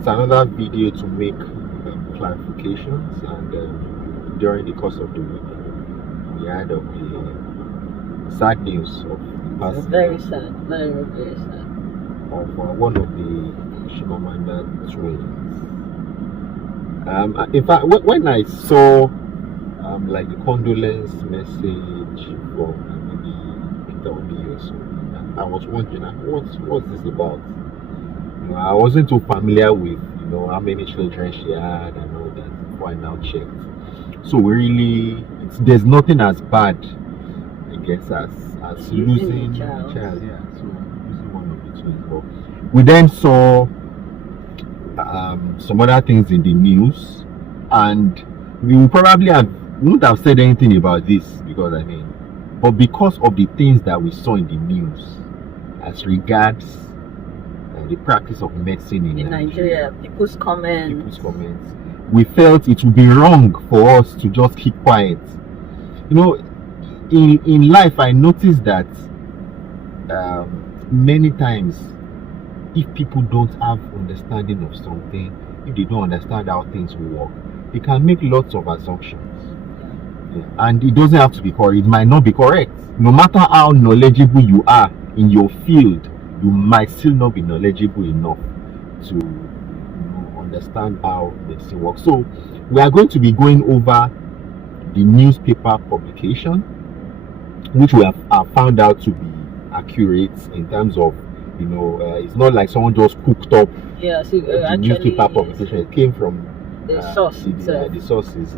it's another video to make clarifications. And during the course of the week, we had of the sad news of the passing. Very sad, very, very sad. Of one of the Chimamanda twins. In fact, when I saw like the condolence message from maybe Peter Obi or something, I was wondering, what's this about? I wasn't too familiar with how many children she had and all that before I now checked. So really, there's nothing as bad, I guess, as losing a child. Yeah, so losing one of the twins. But we then saw some other things in the news, and we wouldn't have said anything about this but because of the things that we saw in the news as regards the practice of medicine in Nigeria, people's comments, we felt it would be wrong for us to just keep quiet. In life, I noticed that many times, if people don't have understanding of something, if they don't understand how things work, they can make lots of assumptions. Yeah. And it doesn't have to be correct. It might not be correct. No matter how knowledgeable you are in your field, you might still not be knowledgeable enough to understand how medicine works. So we are going to be going over the newspaper publication, which we have found out to be accurate in terms of it's not like someone just cooked up the newspaper publication. It came from the source. The source is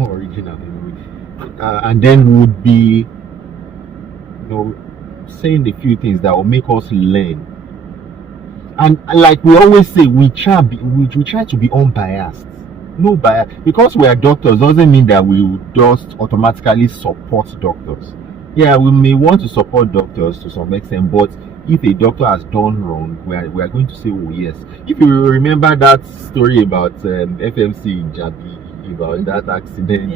original, and then would be saying a few things that will make us learn. And like we always say, we try to be unbiased. No bias. Because we are doctors doesn't mean that we will just automatically support doctors. Yeah, we may want to support doctors to some extent, but if a doctor has done wrong, we are going to say, oh yes. If you remember that story about FMC in Jabi, about that accident,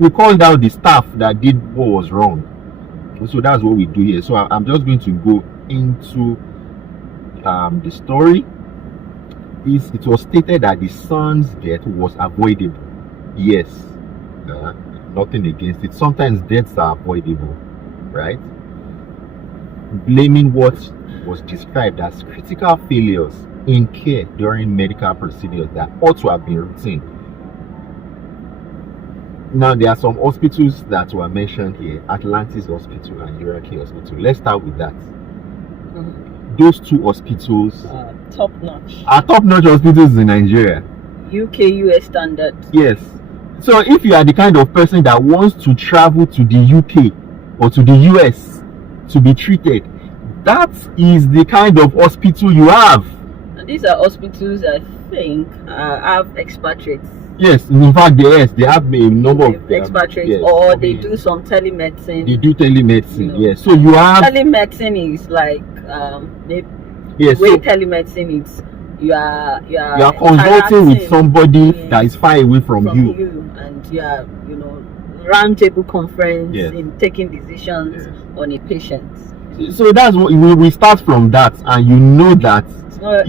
we called out the staff that did what was wrong. So that's what we do here. So I'm just going to go into the story. It was stated that the son's death was avoidable. Yes, nothing against it. Sometimes deaths are avoidable, right? Blaming what was described as critical failures in care during medical procedures that ought to have been routine. Now, there are some hospitals that were mentioned here: Atlantis Hospital and Iraqi Hospital. Let's start with that. Those two hospitals top-notch. Are top-notch hospitals in Nigeria. UK-US standard. Yes. So if you are the kind of person that wants to travel to the UK or to the US to be treated, that is the kind of hospital you have. And these are hospitals, I think, have expatriates. Yes, in fact, they have a number of expatriates, or they do some telemedicine. They do telemedicine, yes. So you have telemedicine is like telemedicine is you are consulting with somebody that is far away from you, and you are round table conference in taking decisions on a patient. So that's what we start from that, and that. I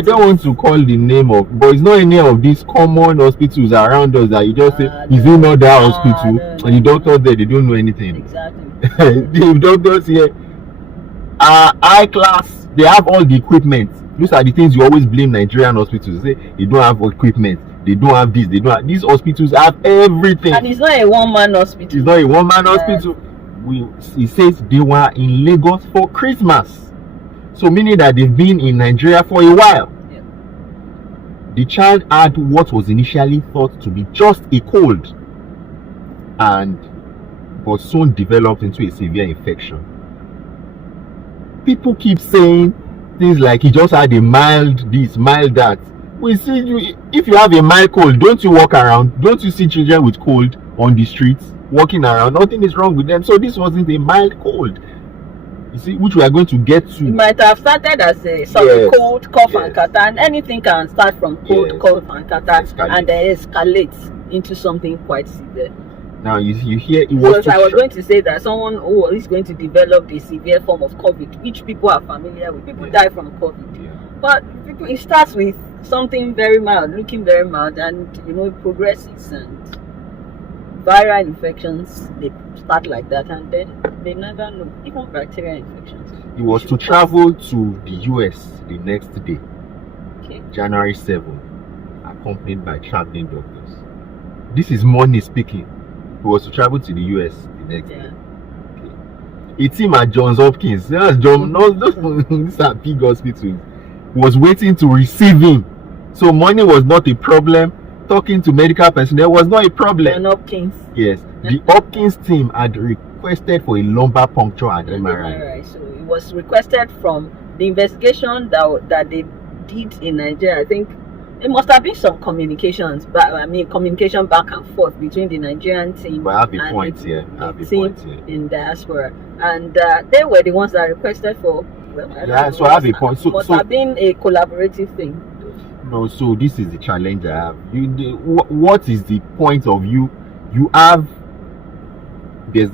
don't want to call the name of, but it's not any of these common hospitals around us that you just say, is it not that hospital? And the doctors there, they don't know anything. Exactly. The doctors here are high class, they have all the equipment. These are the things you always blame Nigerian hospitals. Say they don't have equipment, they don't have this, these hospitals have everything. And it's not a one-man hospital. It's not a one-man hospital. It says they were in Lagos for Christmas, so meaning that they've been in Nigeria for a while. The child had what was initially thought to be just a cold, but soon developed into a severe infection. People keep saying things like he just had a mild this, mild that. We see if you have a mild cold, don't you walk around? Don't you see children with cold on the streets walking around? Nothing is wrong with them. So this wasn't a mild cold, you see, which we are going to get to. It might have started as a cold, cough and catarrh, and anything can start from cold, cough and catarrh, and then escalates into something quite severe. Now you hear it was. So if I was going to say that someone who is going to develop a severe form of COVID, which people are familiar with, people die from COVID. Yeah. But it starts with something very mild, looking very mild, and it progresses, and viral infections, they start like that, and then they never know. Even bacterial infections. He was to travel to the US the next day, January 7th, accompanied by traveling doctors. This is money speaking. He was to travel to the US the next day. A team at Johns Hopkins, these are big hospitals, was waiting to receive him. So money was not a problem. Talking to medical personnel was not a problem. And Hopkins. Yes, the Hopkins team had requested for a lumbar puncture and MRI. So it was requested from the investigation that they did in Nigeria. I think there must have been some communication back and forth between the Nigerian team and the team in diaspora, and they were the ones that requested for. So I have a point. So must have been a collaborative thing. No, so this is the challenge I have. What is the point of you? You have there's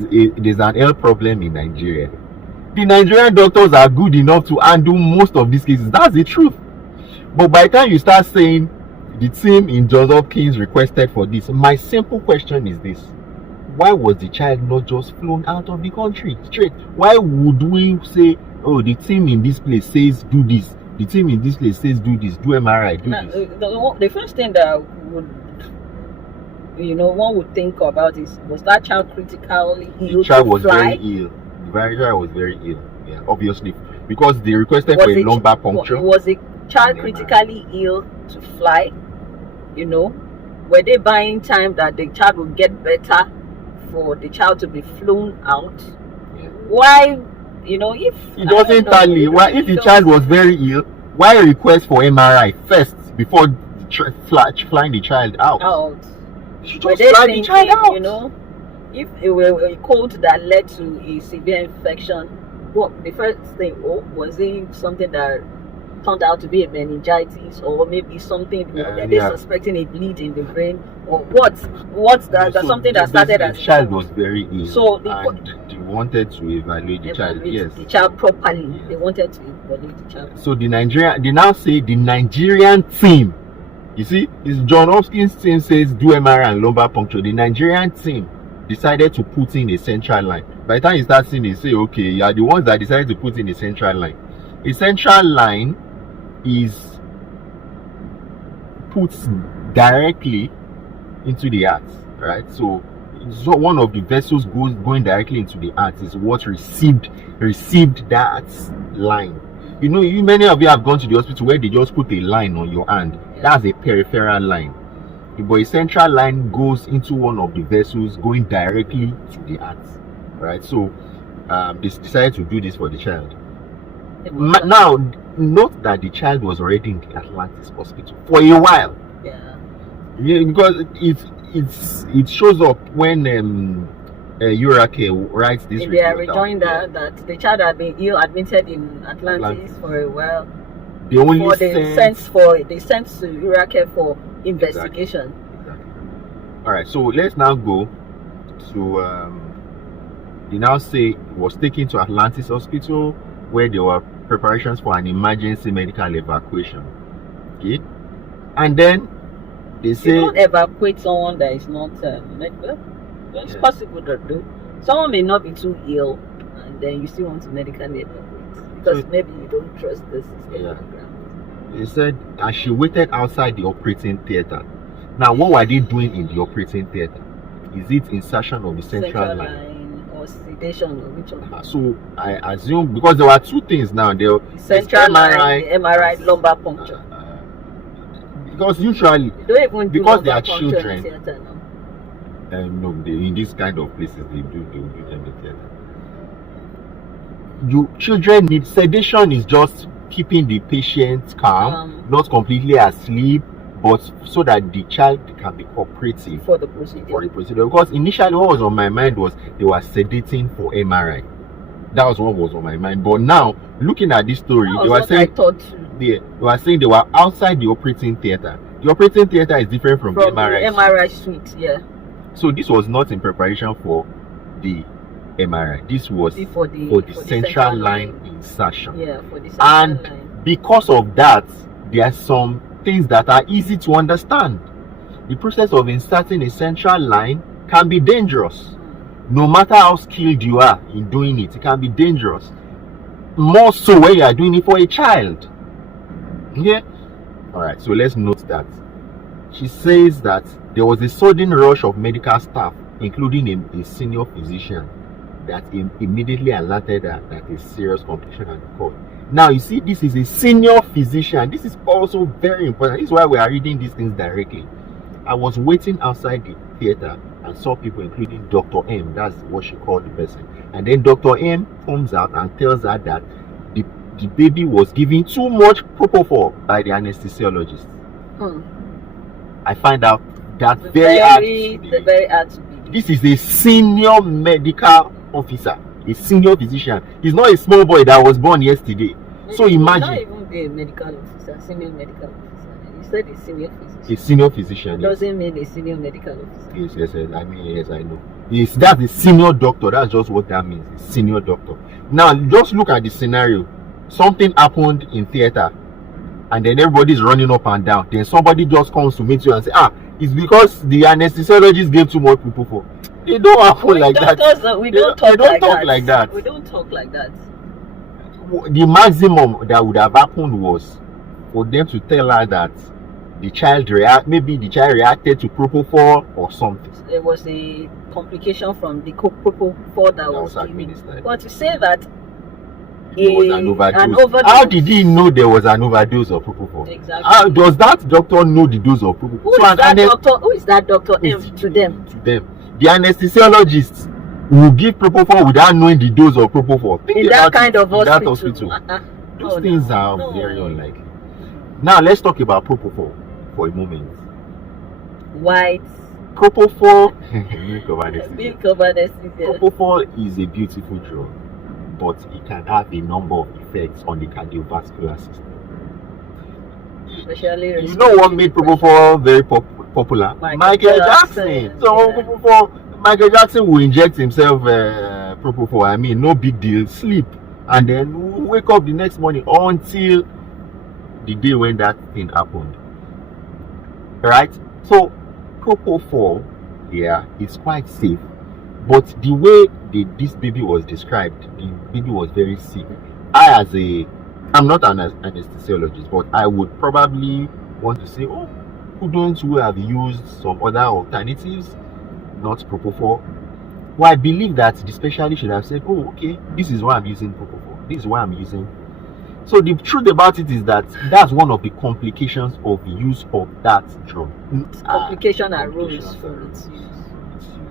an health problem in Nigeria. The Nigerian doctors are good enough to handle most of these cases. That's the truth. But by the time you start saying the team in Johns Hopkins requested for this, my simple question is this: why was the child not just flown out of the country straight? Why would we say, oh, the team in this place says do this, the team in this place says do this, do MRI, do this? The first thing that one would think about was that child critically ill? The child was very ill. The child was very ill. Yeah, obviously, because they requested for a lumbar puncture. Was a child critically ill to fly? Were they buying time that the child would get better for the child to be flown out? Yeah. Why? If it doesn't tally, why if the child was very ill, why request for MRI first before flying the child out? She just fly the child out. If it were a cold that led to a severe infection, what the first thing was it something that turned out to be a meningitis, or maybe something they're suspecting a bleed in the brain, or what's that? That's something that started as the child was very ill. So they wanted to evaluate the child. Yes, the child properly. Yes. They wanted to evaluate the child. So they now say the Nigerian team. You see, it's John Hopkins team says do MRI and lumbar puncture. The Nigerian team decided to put in a central line. By the time you start seeing, they say, okay, you are the ones that decided to put in a central line. A central line is put directly into the heart, right? So one of the vessels going directly into the heart is what received that line. Many of you have gone to the hospital where they just put a line on your hand. That's a peripheral line. But a central line goes into one of the vessels going directly to the heart, right? So they decided to do this for the child. Now, note that the child was already in the Atlantis hospital for a while. Yeah, because it shows up when Urake writes this report. They are rejoinder that the child had been admitted in Atlantis for a while. They sent to Urake for investigation. Exactly. All right, so let's now go to they now say it was taken to Atlantis hospital where there were preparations for an emergency medical evacuation. Okay, and then they say you don't evacuate someone that is not medical. It's possible that someone may not be too ill, and then you still want to medically evacuate because maybe you don't trust the system. They said as she waited outside the operating theater. Now, what were they doing in the operating theater? Is it insertion of the central line or sedation or which one? So I assume because there were two things now. There central line, MRI, lumbar puncture. Because usually, because they are children. No, in these kind of places they will do them in theater. Children need sedation is just keeping the patient calm, not completely asleep, but so that the child can be cooperative for the procedure. Because initially what was on my mind was they were sedating for MRI. That was what was on my mind. But now looking at this story, they were saying they were outside the operating theater. The operating theater is different from the MRI suite. Yeah. So this was not in preparation for the MRI. This was for the central line insertion. Yeah, for the central and line. Because of that, there are some things that are easy to understand. The process of inserting a central line can be dangerous. No matter how skilled you are in doing it, it can be dangerous. More so when you are doing it for a child. Okay? Alright, so let's note that. She says that there was a sudden rush of medical staff, including a senior physician, that immediately alerted her that a serious complication had occurred. Now, you see, this is a senior physician. This is also very important. This is why we are reading these things directly. I was waiting outside the theater and saw people, including Dr. M, that's what she called the person. And then Dr. M comes out and tells her that the baby was given too much propofol by the anesthesiologist. I find out that very hard. This is a senior medical officer, a senior physician. He's not a small boy that was born yesterday. So imagine. Not even be a medical officer, senior medical officer. You said a senior physician. A senior physician. It doesn't mean a senior medical officer. Yes. I mean, yes, I know. Yes, that's a senior doctor. That's just what that means. A senior doctor. Now, just look at the scenario. Something happened in theater, and then everybody's running up and down. Then somebody just comes to meet you and say, it's because the anesthesiologist gave too much people for. They don't happen like that. We don't talk like that. We don't talk like that. The maximum that would have happened was for them to tell her that the child reacted to propofol or something. There was a complication from the propofol that was administered. But to say that there was an overdose. How did he know there was an overdose of propofol? Exactly. How does that doctor know the dose of propofol? Who is that doctor M to them? To them. The anesthesiologist will give propofol without knowing the dose of propofol. In that kind of hospital. Those things are very unlikely. Now let's talk about propofol for a moment. White. Propofol. Milk of anesthesia. Propofol is a beautiful drug, but it can have a number of effects on the cardiovascular system. Especially, you know what made propofol very popular? Michael Jackson. So propofol, Michael Jackson will inject himself propofol. I mean, no big deal. Sleep, and then wake up the next morning until the day when that thing happened. Right? So propofol, is quite safe. But the way this baby was described, the baby was very sick. I'm not an anesthesiologist, but I would probably want to say, couldn't we have used some other alternatives, not propofol? Well, I believe that the specialist should have said, okay, this is why I'm using propofol. This is why I'm using. So the truth about it is that that's one of the complications of the use of that drug. Complication arose from its use,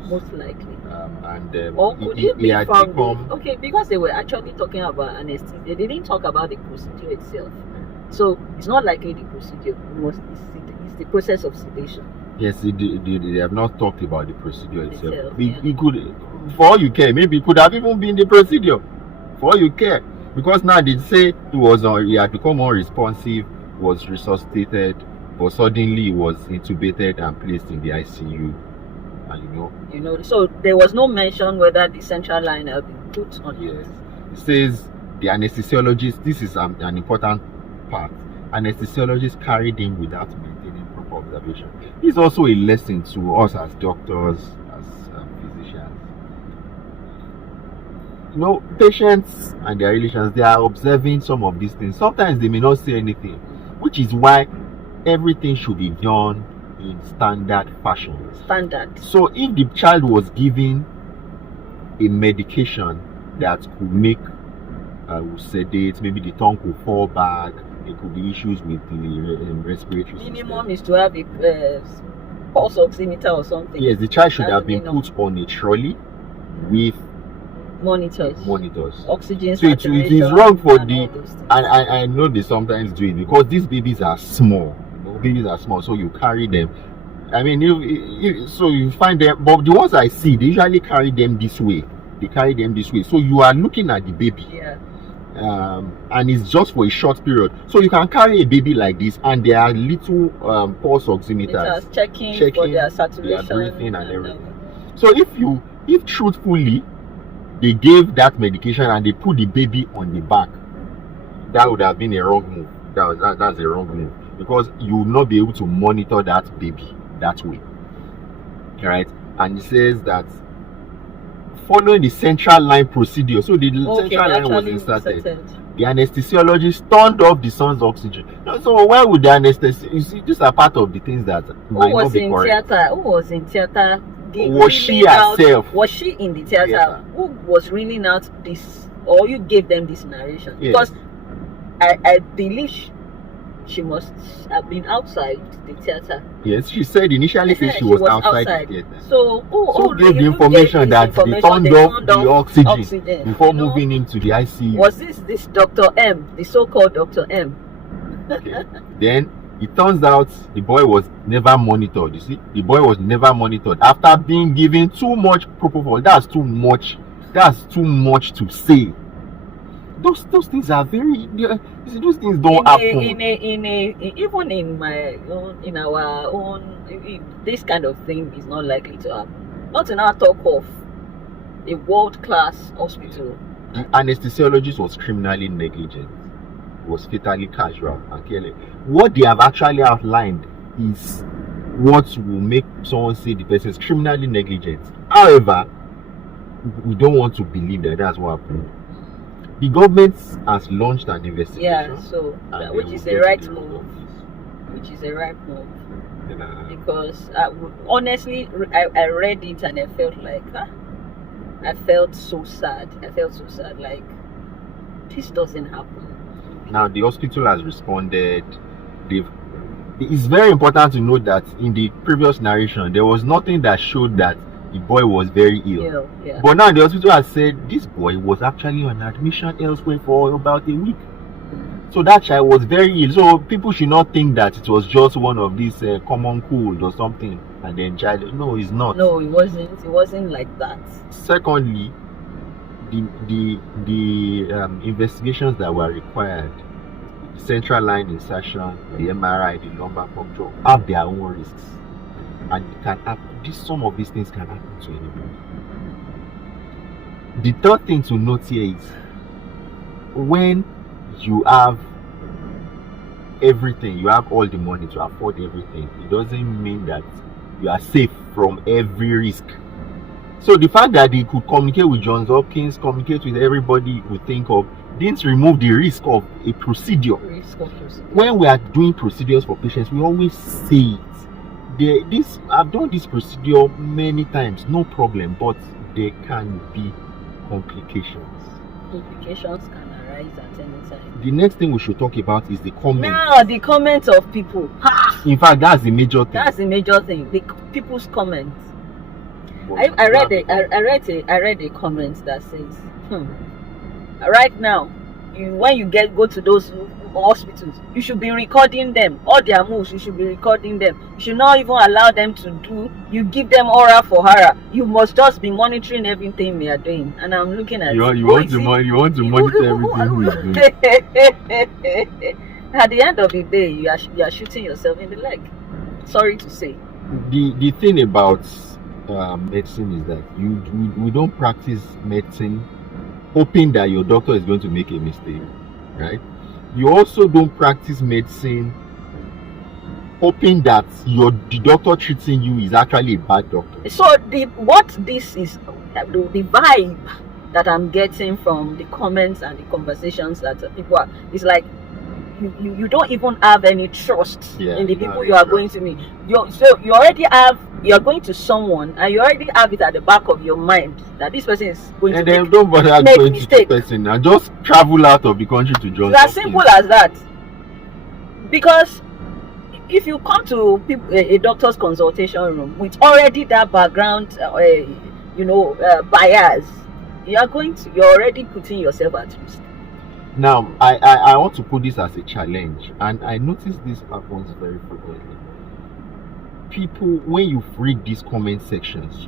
most likely. Or could it be from because they were actually talking about anesthesia. They didn't talk about the procedure itself. So it's not likely the procedure. It's the process of sedation. Yes, they have not talked about the procedure itself. It could, for all you care, maybe it could have even been the procedure. For all you care. Because now they say he had become unresponsive, was resuscitated, but suddenly he was intubated and placed in the ICU. And so there was no mention whether the central line had been put on. Yes, it says the anesthesiologist. This is an important part. Anesthesiologist carried him without maintaining proper observation. This is also a lesson to us as doctors, as physicians. Patients and their relations, they are observing some of these things. Sometimes they may not say anything, which is why everything should be done in standard fashion. So if the child was given a medication that could make sedate, maybe the tongue could fall back, there could be issues with the respiratory system. Minimum is to have a pulse oximeter or something. Yes, the child should have been put on a trolley with monitors. Oxygen. So it is wrong for I know they sometimes do it because these babies are small. Babies are small, so you carry them. I mean, so you find them, but the ones I see, they usually carry them this way. So you are looking at the baby. Yeah. And it's just for a short period. So you can carry a baby like this, and there are little pulse oximeters checking for their saturation, their breathing and everything. So if truthfully they gave that medication and they put the baby on the back, that would have been a wrong move. That's a wrong move, because you will not be able to monitor that baby that way. Right? And it says that following the central line procedure, so the central line was inserted. The anesthesiologist turned off the son's oxygen. Now, so why would the anesthesiologist? You see, these are part of the things that might not be correct. Who was in theater? Was she herself? Was she in the theater? Who was reeling out this, or you gave them this narration? Yes. Because I believe she must have been outside the theater. Yes, she said initially she was outside the theater. So who gave the information that they turned off the oxygen before moving him to the ICU? Was this Dr. M, the so-called Dr. M? Okay. Then it turns out the boy was never monitored. You see, the boy was never monitored after being given too much propofol. That's too much. That's too much to say. Those things are very. You see, those things don't happen. Even in my own, in our own, this kind of thing is not likely to happen. Not in our talk of a world-class hospital. The anesthesiologist was criminally negligent. Was fatally casual and careless. What they have actually outlined is what will make someone say the person is criminally negligent. However, we don't want to believe that that's what happened. The government has launched an investigation. Yeah, so which is the right move. Which is the right move. Because honestly, I read it and I felt like, I felt so sad. Like, this doesn't happen. Now the hospital has responded. It's very important to note that in the previous narration there was nothing that showed that the boy was very ill. Yeah. But now the hospital has said this boy was actually on admission elsewhere for about a week. So that child was very ill. So people should not think that it was just one of these common cold or something, and then child. No, it's not. No, it wasn't. It wasn't like that. Secondly, the investigations that were required, the central line insertion, the MRI, the lumbar puncture, have their own risks, and it can happen. Some of these things can happen to anybody. The third thing to note here is when you have everything, you have all the money to afford everything, it doesn't mean that you are safe from every risk. So the fact that they could communicate with Johns Hopkins, communicate with everybody we think of, didn't remove the risk of a procedure. When we are doing procedures for patients, we always say it. I've done this procedure many times, no problem, but there can be complications. Complications can arise at any time. The next thing we should talk about is the comments. Now, the comments of people. In fact, that's the major thing. That's the major thing. The people's comments. I read a comment that says, right now, when you go to those hospitals, you should be recording them. All their moves, you should be recording them. You should not even allow them to do. You give them aura for hara. You must just be monitoring everything they are doing. And I'm looking at you want to monitor everything who is doing. At the end of the day, you are shooting yourself in the leg. Sorry to say. The thing about medicine is that we don't practice medicine hoping that your doctor is going to make a mistake, right? You also don't practice medicine hoping that the doctor treating you is actually a bad doctor. So the vibe that I'm getting from the comments and the conversations that people are, is like you don't even have any trust in the people you are going to meet. You are going to someone and you already have it at the back of your mind that this person is going to then don't bother going to the person and just travel out of the country to Johns Hopkins. It's as simple as that. Because if you come to a doctor's consultation room with already that background, bias, you're already putting yourself at risk. Now, I want to put this as a challenge, and I notice this happens very frequently. People, when you read these comment sections,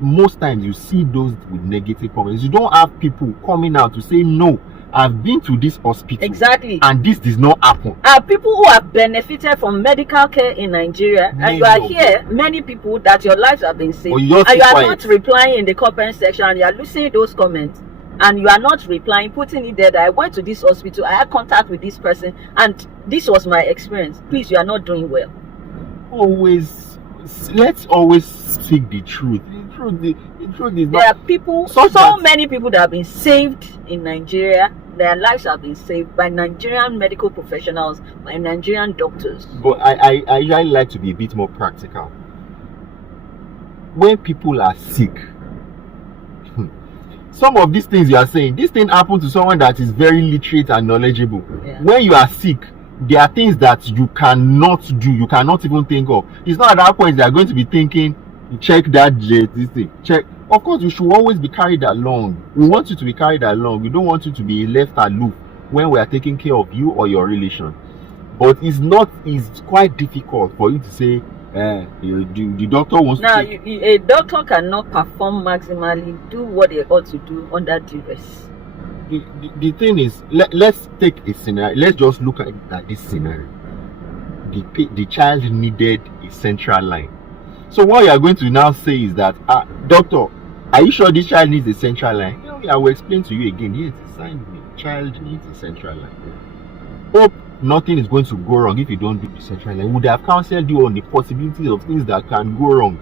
most times you see those with negative comments. You don't have people coming out to say, no, I've been to this hospital. Exactly. And this does not happen. People who have benefited from medical care in Nigeria, and you are here, many people that your lives have been saved, and you are not replying in the comment section, and you are losing those comments, and you are not replying, putting it there that I went to this hospital, I had contact with this person, and this was my experience. Please, you are not doing well. Let's always speak the truth. The truth is there are people, so many people that have been saved in Nigeria. Their lives have been saved by Nigerian medical professionals, by Nigerian doctors. But I usually like to be a bit more practical. When people are sick, some of these things you are saying, this thing happened to someone that is very literate and knowledgeable. Yeah. When you are sick, there are things that you cannot do, you cannot even think of. It's not at that point they are going to be thinking, check that this thing, check. Of course, you should always be carried along. We want you to be carried along. We don't want you to be left aloof when we are taking care of you or your relation. But it's quite difficult for you to say, the doctor wants to. Now, a doctor cannot perform maximally, do what they ought to do under duress. The thing is, let's take a scenario. Let's just look at this scenario. The child needed a central line. So what you are going to now say is that, doctor, are you sure this child needs a central line? I will explain to you again. Yes, the child needs a central line. Hope nothing is going to go wrong if you don't do the central line. Would have counseled you on the possibilities of things that can go wrong,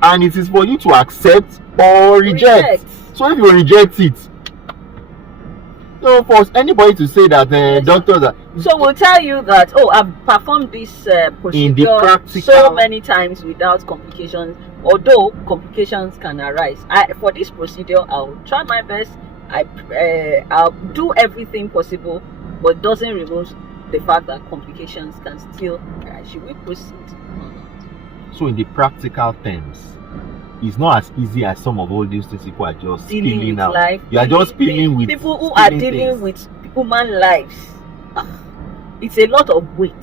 and it is for you to accept or reject. So if you reject it, so for anybody to say that doctors are, so we'll tell you that, I've performed this procedure so many times without complications, although complications can arise. For this procedure, I'll try my best. I'll do everything possible, but doesn't remove the fact that complications can still arise. Should we proceed? So in the practical terms, it's not as easy as some of all these things people are just spilling out. Life. You are just spilling with people who are dealing with human lives. It's a lot of weight.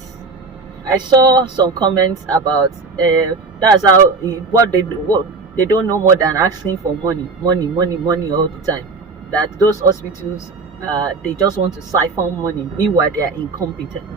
I saw some comments about that's how what they don't know more than asking for money all the time. That those hospitals they just want to siphon money, meanwhile they are incompetent.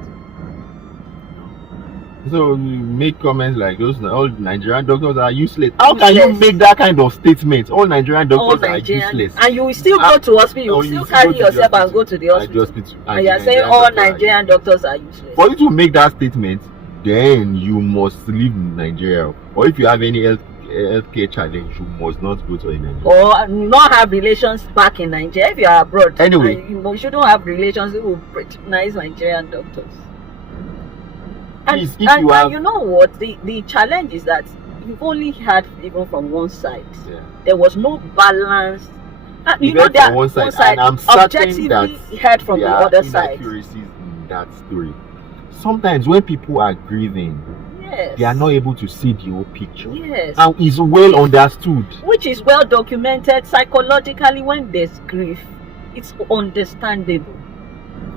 So you make comments like those, all Nigerian doctors are useless. How can you make that kind of statement? All Nigerian doctors are useless. And you will still go to hospital, you will still carry yourself and go to the hospital. And you are saying all Nigerian doctors are useless. For you to make that statement, then you must leave Nigeria. Or if you have any healthcare challenge, you must not go to Nigeria. Or not have relations back in Nigeria. If you are abroad, anyway, you shouldn't have relations with patronize Nigerian doctors. And you know what? The challenge is that you've only heard even from one side. Yeah. There was no balance. You know that one side, and I'm certain that heard from the other side. Inaccuracies in that story. Sometimes when people are grieving, they are not able to see the whole picture. Yes. And it's well understood. Which is well documented psychologically. When there's grief, it's understandable.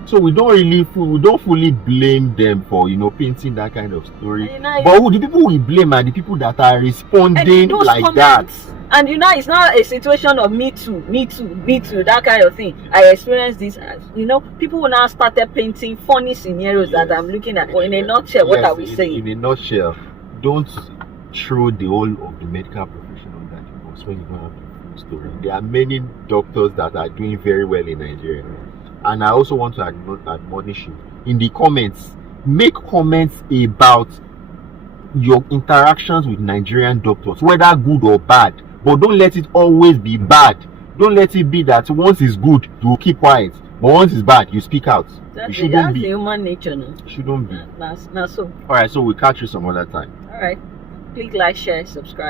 So we don't fully blame them for painting that kind of story. But the people we blame are the people that are responding like comments, that. And it's not a situation of me too, that kind of thing. I experienced this. People now started painting funny scenarios that I'm looking at. Well, in a nutshell, what are we saying? In a nutshell, don't throw the whole of the medical profession on that bus when you don't have the full story. There are many doctors that are doing very well in Nigeria. And I also want to admonish you in the comments. Make comments about your interactions with Nigerian doctors, whether good or bad. But don't let it always be bad. Don't let it be that once it's good, you keep quiet. But once it's bad, you speak out. That's human nature, no? Shouldn't be. Not so. Alright, so we'll catch you some other time. Alright. Click like, share, subscribe.